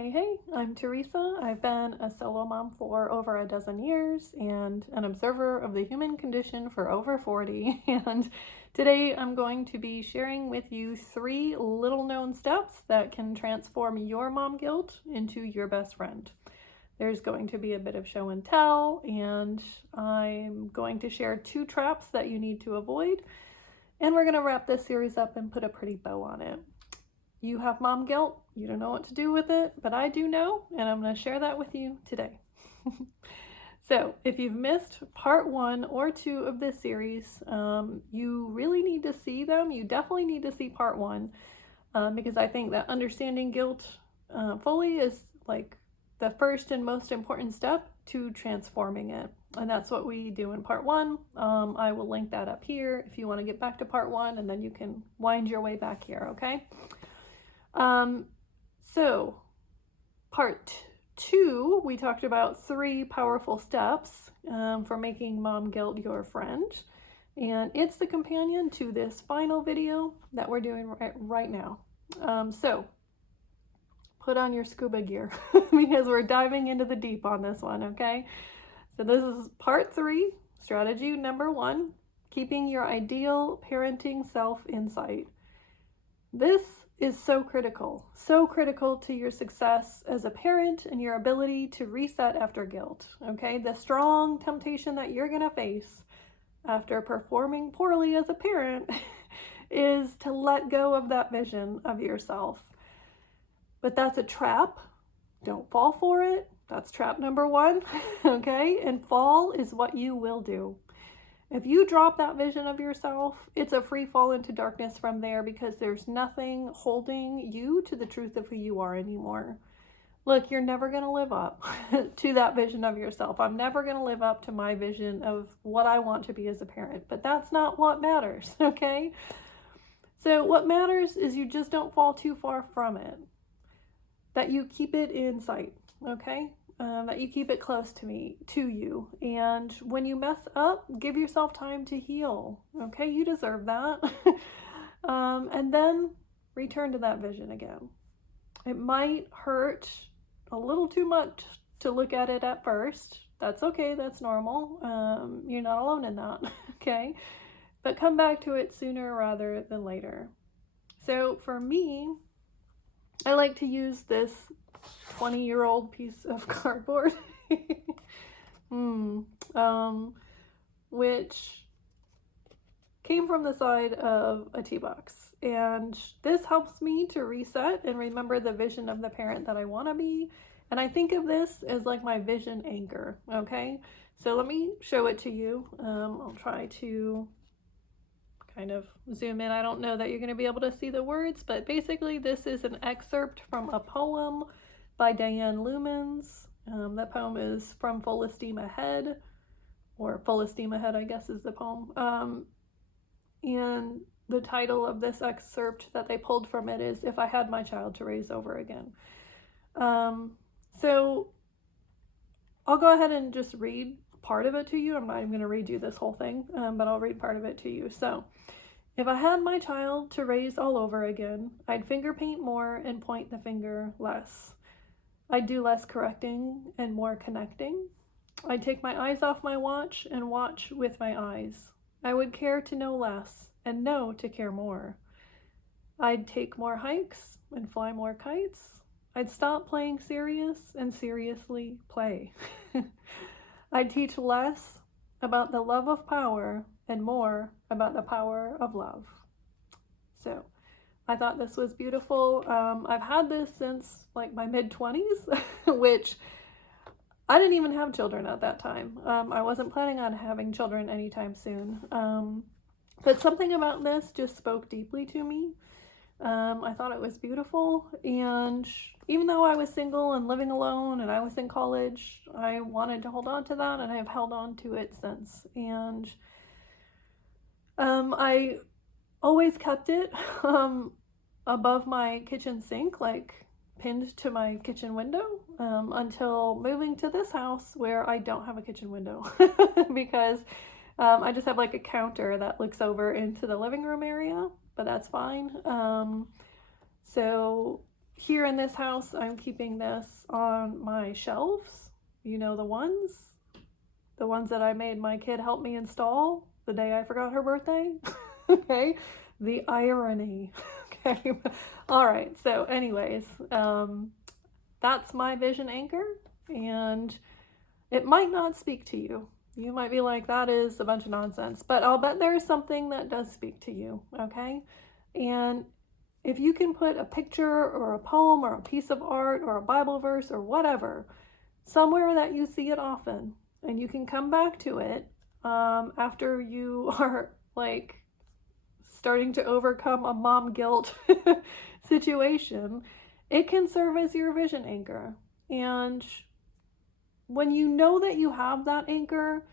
Hey, I'm Teresa. I've been a solo mom for over a dozen years and an observer of the human condition for over 40. And today I'm going to be sharing with you 3 little known steps that can transform your mom guilt into your best friend. There's going to be a bit of show and tell, and I'm going to share 2 traps that you need to avoid. And we're going to wrap this series up and put a pretty bow on it. You have mom guilt, you don't know what to do with it, but I do know, and I'm going to share that with you today. So if you've missed part 1 or 2 of this series, you really need to see them. You definitely need to see part 1 because I think that understanding guilt fully is like the first and most important step to transforming it. And that's what we do in part 1. I will link that up here if you want to get back to part 1, and then you can wind your way back here, okay? So part 2, we talked about 3 powerful steps for making mom guilt your friend, and it's the companion to this final video that we're doing right now. So put on your scuba gear because we're diving into the deep on this one, okay? So this is part 3, strategy number 1, keeping your ideal parenting self in sight. This is so critical to your success as a parent and your ability to reset after guilt, okay? The strong temptation that you're gonna face after performing poorly as a parent is to let go of that vision of yourself. But that's a trap. Don't fall for it. That's trap number 1, okay? And fall is what you will do. If you drop that vision of yourself, it's a free fall into darkness from there because there's nothing holding you to the truth of who you are anymore. Look, you're never going to live up to that vision of yourself. I'm never going to live up to my vision of what I want to be as a parent, but that's not what matters, okay? So what matters is you just don't fall too far from it, that you keep it in sight, okay? That you keep it close to you. And when you mess up, give yourself time to heal. Okay, you deserve that. And then return to that vision again. It might hurt a little too much to look at it at first. That's okay, that's normal. You're not alone in that, okay? But come back to it sooner rather than later. So for me, I like to use this 20-year-old piece of cardboard, which came from the side of a tea box. And this helps me to reset and remember the vision of the parent that I want to be. And I think of this as like my vision anchor, okay? So let me show it to you. I'll try to kind of zoom in. I don't know that you're going to be able to see the words, but basically this is an excerpt from a poem by Diane Lumens. The poem is From Full Esteem Ahead, or Full Esteem Ahead, I guess is the poem. And the title of this excerpt that they pulled from it is If I Had My Child to Raise Over Again. So I'll go ahead and just read part of it to you. I'm not even going to read you this whole thing, but I'll read part of it to you. So, if I had my child to raise all over again, I'd finger paint more and point the finger less. I'd do less correcting and more connecting. I'd take my eyes off my watch and watch with my eyes. I would care to know less and know to care more. I'd take more hikes and fly more kites. I'd stop playing serious and seriously play. I'd teach less about the love of power and more about the power of love. So I thought this was beautiful. I've had this since like my mid-20s, which I didn't even have children at that time. I wasn't planning on having children anytime soon. But something about this just spoke deeply to me. I thought it was beautiful, and even though I was single and living alone and I was in college, I wanted to hold on to that, and I've held on to it since. And I always kept it above my kitchen sink, like pinned to my kitchen window, until moving to this house where I don't have a kitchen window because I just have like a counter that looks over into the living room area, but that's fine. So here in this house, I'm keeping this on my shelves. You know, the ones that I made my kid help me install the day I forgot her birthday. Okay, the irony. Okay, all right, so anyways, that's my vision anchor, and it might not speak to you. You might be like, that is a bunch of nonsense, but I'll bet there's something that does speak to you. Okay, and if you can put a picture or a poem or a piece of art or a Bible verse or whatever somewhere that you see it often, and you can come back to it after you are like starting to overcome a mom guilt situation, it can serve as your vision anchor. And when you know that you have that anchor,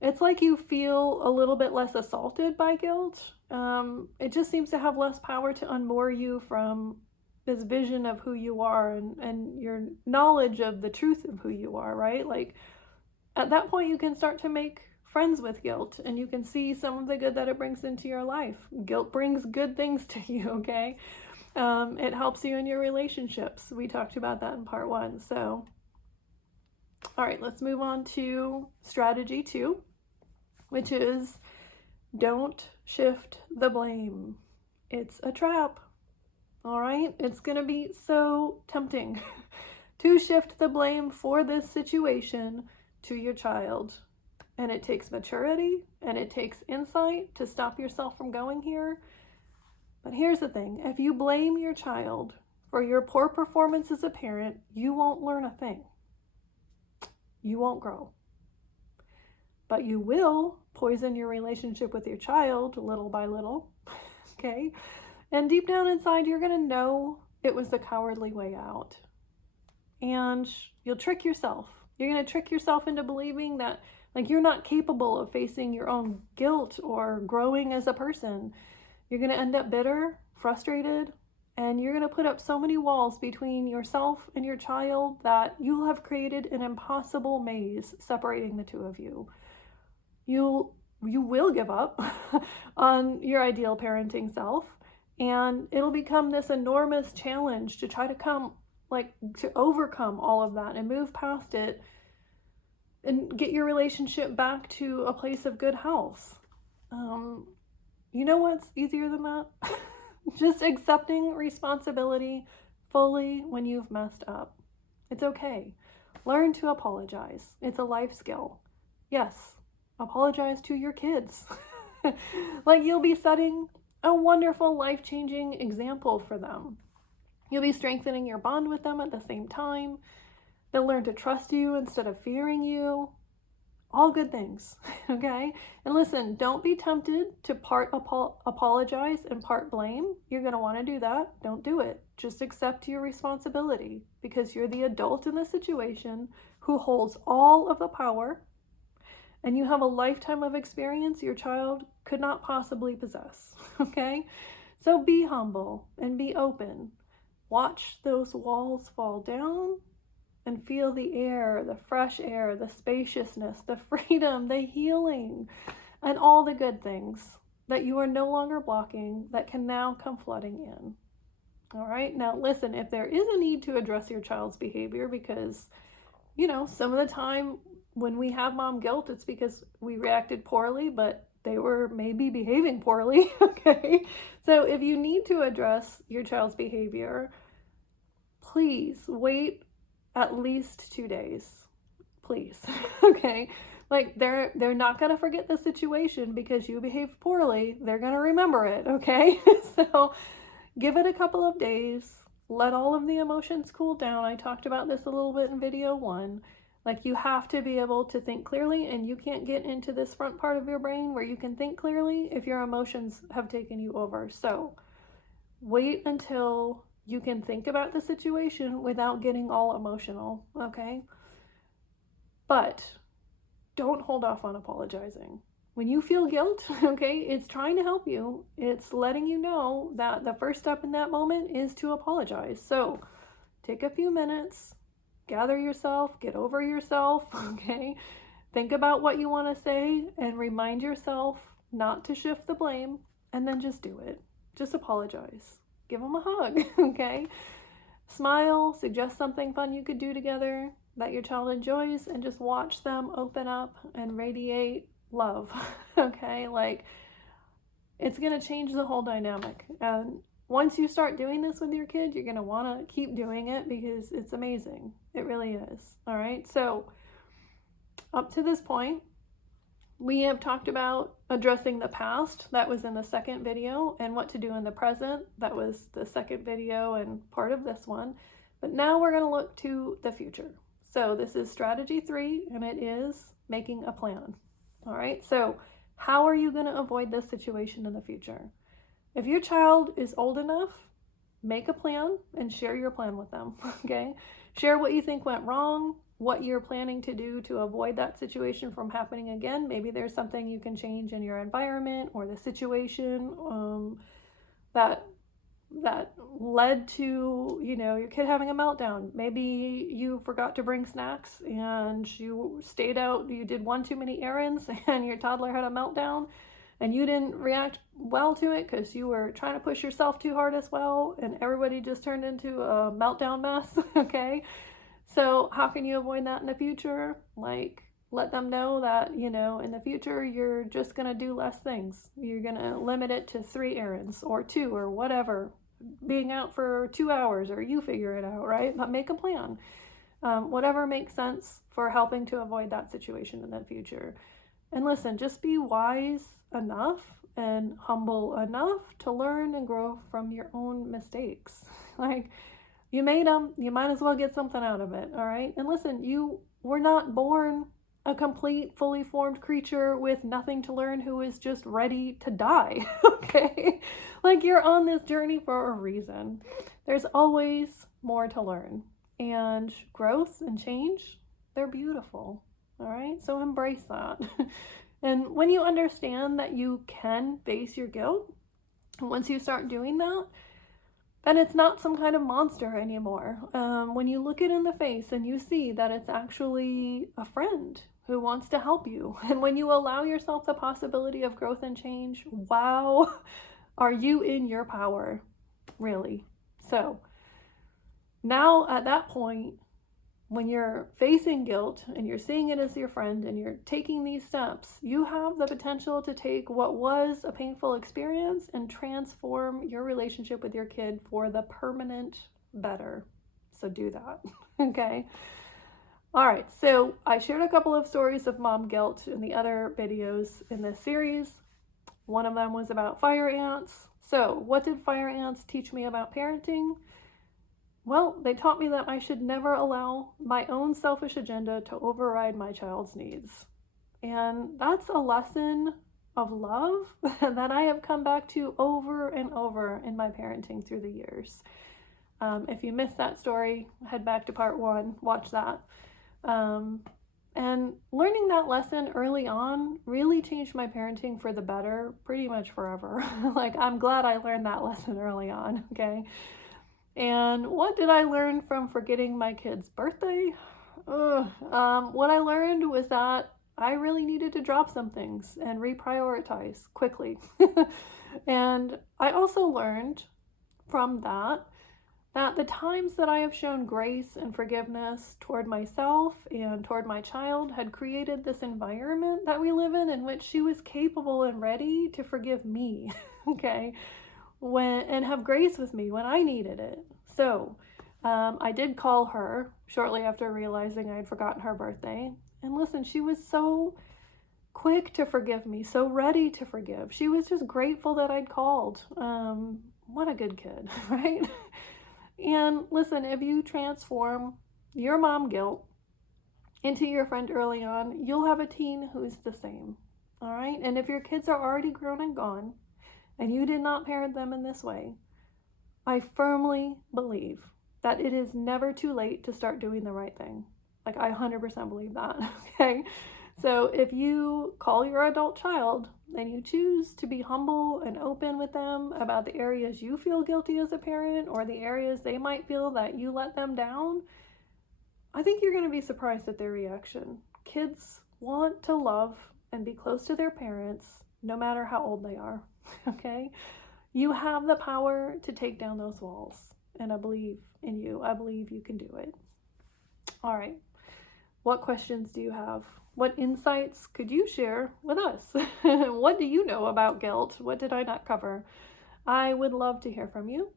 it's like you feel a little bit less assaulted by guilt. It just seems to have less power to unmoor you from this vision of who you are and your knowledge of the truth of who you are, right? Like at that point, you can start to make friends with guilt, and you can see some of the good that it brings into your life. Guilt brings good things to you, okay? It helps you in your relationships. We talked about that in part 1. So, all right, let's move on to strategy 2, which is don't shift the blame. It's a trap, all right? It's going to be so tempting to shift the blame for this situation to your child. And it takes maturity and it takes insight to stop yourself from going here. But here's the thing. If you blame your child for your poor performance as a parent, you won't learn a thing. You won't grow. But you will poison your relationship with your child little by little, okay? And deep down inside, you're going to know it was the cowardly way out. And you'll trick yourself. You're going to trick yourself into believing that like you're not capable of facing your own guilt or growing as a person. You're going to end up bitter, frustrated, and you're going to put up so many walls between yourself and your child that you'll have created an impossible maze separating the two of you. You will give up on your ideal parenting self, and it'll become this enormous challenge to try to overcome all of that and move past it and get your relationship back to a place of good health. You know what's easier than that? Just accepting responsibility fully when you've messed up. It's okay. Learn to apologize. It's a life skill. Yes, apologize to your kids. Like you'll be setting a wonderful life-changing example for them. You'll be strengthening your bond with them at the same time. They'll learn to trust you instead of fearing you. All good things, okay? And listen, don't be tempted to part apologize and part blame. You're going to want to do that. Don't do it. Just accept your responsibility because you're the adult in the situation who holds all of the power, and you have a lifetime of experience your child could not possibly possess, okay? So be humble and be open. Watch those walls fall down and feel the air, the fresh air, the spaciousness, the freedom, the healing, and all the good things that you are no longer blocking that can now come flooding in. All right, now listen, if there is a need to address your child's behavior because, some of the time when we have mom guilt, it's because we reacted poorly, but they were maybe behaving poorly, okay? So if you need to address your child's behavior, please wait at least 2 days, please, okay? Like they're not gonna forget the situation because you behaved poorly. They're gonna remember it, okay? So give it a couple of days. Let all of the emotions cool down. I talked about this a little bit in video 1. Like you have to be able to think clearly, and you can't get into this front part of your brain where you can think clearly if your emotions have taken you over. So wait until you can think about the situation without getting all emotional, okay? But don't hold off on apologizing. When you feel guilt, okay, it's trying to help you. It's letting you know that the first step in that moment is to apologize. So take a few minutes, gather yourself, get over yourself, okay? Think about what you want to say and remind yourself not to shift the blame, and then just do it. Just apologize. Give them a hug, okay? Smile, suggest something fun you could do together that your child enjoys, and just watch them open up and radiate love. Okay, like, it's going to change the whole dynamic. And once you start doing this with your kid, you're going to want to keep doing it because it's amazing. It really is. All right. So up to this point, we have talked about addressing the past. That was in the second video, and what to do in the present. That was the second video and part of this one. But now we're going to look to the future. So this is strategy 3, and it is making a plan. All right. So how are you going to avoid this situation in the future? If your child is old enough, make a plan and share your plan with them. Okay. Share what you think went wrong, what you're planning to do to avoid that situation from happening again. Maybe there's something you can change in your environment or the situation that led to, your kid having a meltdown. Maybe you forgot to bring snacks and you stayed out, you did one too many errands and your toddler had a meltdown and you didn't react well to it because you were trying to push yourself too hard as well, and everybody just turned into a meltdown mess. Okay. So how can you avoid that in the future? Like, let them know that, in the future, you're just going to do less things. You're going to limit it to 3 errands or 2 or whatever, being out for 2 hours, or you figure it out, right? But make a plan. Whatever makes sense for helping to avoid that situation in the future. And listen, just be wise enough and humble enough to learn and grow from your own mistakes. Like, you made them, you might as well get something out of it, all right? And listen, you were not born a complete, fully formed creature with nothing to learn who is just ready to die, okay? Like, you're on this journey for a reason. There's always more to learn. And growth and change, they're beautiful, all right? So embrace that. And when you understand that you can face your guilt, once you start doing that, then it's not some kind of monster anymore. When you look it in the face and you see that it's actually a friend who wants to help you, and when you allow yourself the possibility of growth and change, wow, are you in your power, really? So now at that point, when you're facing guilt and you're seeing it as your friend and you're taking these steps, you have the potential to take what was a painful experience and transform your relationship with your kid for the permanent better. So do that. Okay. All right. So I shared a couple of stories of mom guilt in the other videos in this series. One of them was about fire ants. So what did fire ants teach me about parenting? Well, they taught me that I should never allow my own selfish agenda to override my child's needs. And that's a lesson of love that I have come back to over and over in my parenting through the years. If you missed that story, head back to part 1, watch that. And learning that lesson early on really changed my parenting for the better pretty much forever. Like, I'm glad I learned that lesson early on, okay? And what did I learn from forgetting my kid's birthday? What I learned was that I really needed to drop some things and reprioritize quickly. And I also learned from that the times that I have shown grace and forgiveness toward myself and toward my child had created this environment that we live in which she was capable and ready to forgive me, okay? And have grace with me when I needed it. So I did call her shortly after realizing I had forgotten her birthday. And listen, she was so quick to forgive me, so ready to forgive. She was just grateful that I'd called. What a good kid, right? And listen, if you transform your mom guilt into your friend early on, you'll have a teen who's the same. All right? And if your kids are already grown and gone, and you did not parent them in this way, I firmly believe that it is never too late to start doing the right thing. Like, I 100% believe that, okay? So if you call your adult child and you choose to be humble and open with them about the areas you feel guilty as a parent or the areas they might feel that you let them down, I think you're going to be surprised at their reaction. Kids want to love and be close to their parents no matter how old they are. Okay? You have the power to take down those walls. and I believe in you. I believe you can do it. All right. What questions do you have? What insights could you share with us? What do you know about guilt? What did I not cover? I would love to hear from you.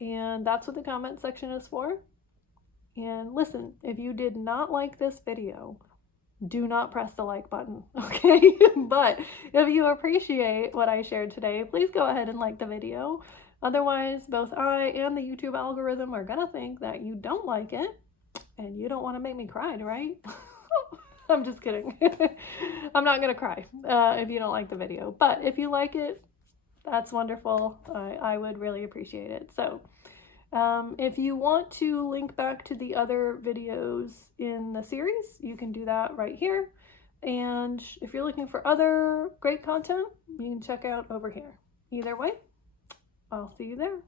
And that's what the comment section is for. And listen, if you did not like this video, do not press the like button, okay? But if you appreciate what I shared today, please go ahead and like the video. Otherwise, both I and the YouTube algorithm are gonna think that you don't like it, and you don't want to make me cry, right? I'm just kidding. I'm not gonna cry if you don't like the video, but if you like it, that's wonderful. I would really appreciate it. So if you want to link back to the other videos in the series, you can do that right here. And if you're looking for other great content, you can check out over here. Either way, I'll see you there.